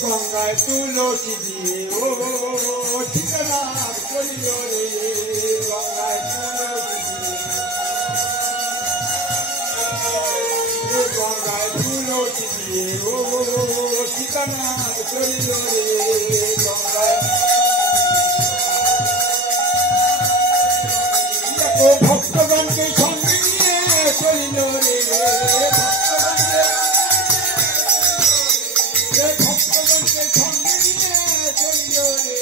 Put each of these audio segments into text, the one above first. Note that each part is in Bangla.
গঙ্গায় তুলসী দিয়ে ও ঠিকানা করিল রে গঙ্গায় তুলসী দিয়ে ও ঠিকানা করিল রে গঙ্গায় ভক্তগণকে সঙ্গে নিয়ে চলিল রে ভক্তগণকে সঙ্গে নিয়ে চলিল রে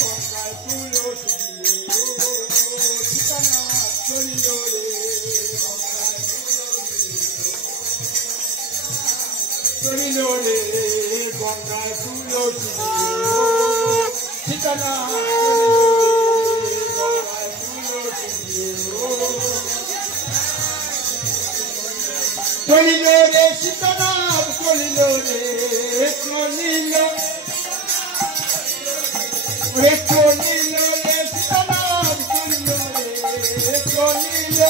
গঙ্গায় তুলসী দিয়ে ঠিকানা চলিল রে চলিল রে গঙ্গায় তুলসী ঠিকানা চলিল রে সীতানাথ চলিল রে চলিল রে চলিল রে সীতানাথ চলিল রে চলিল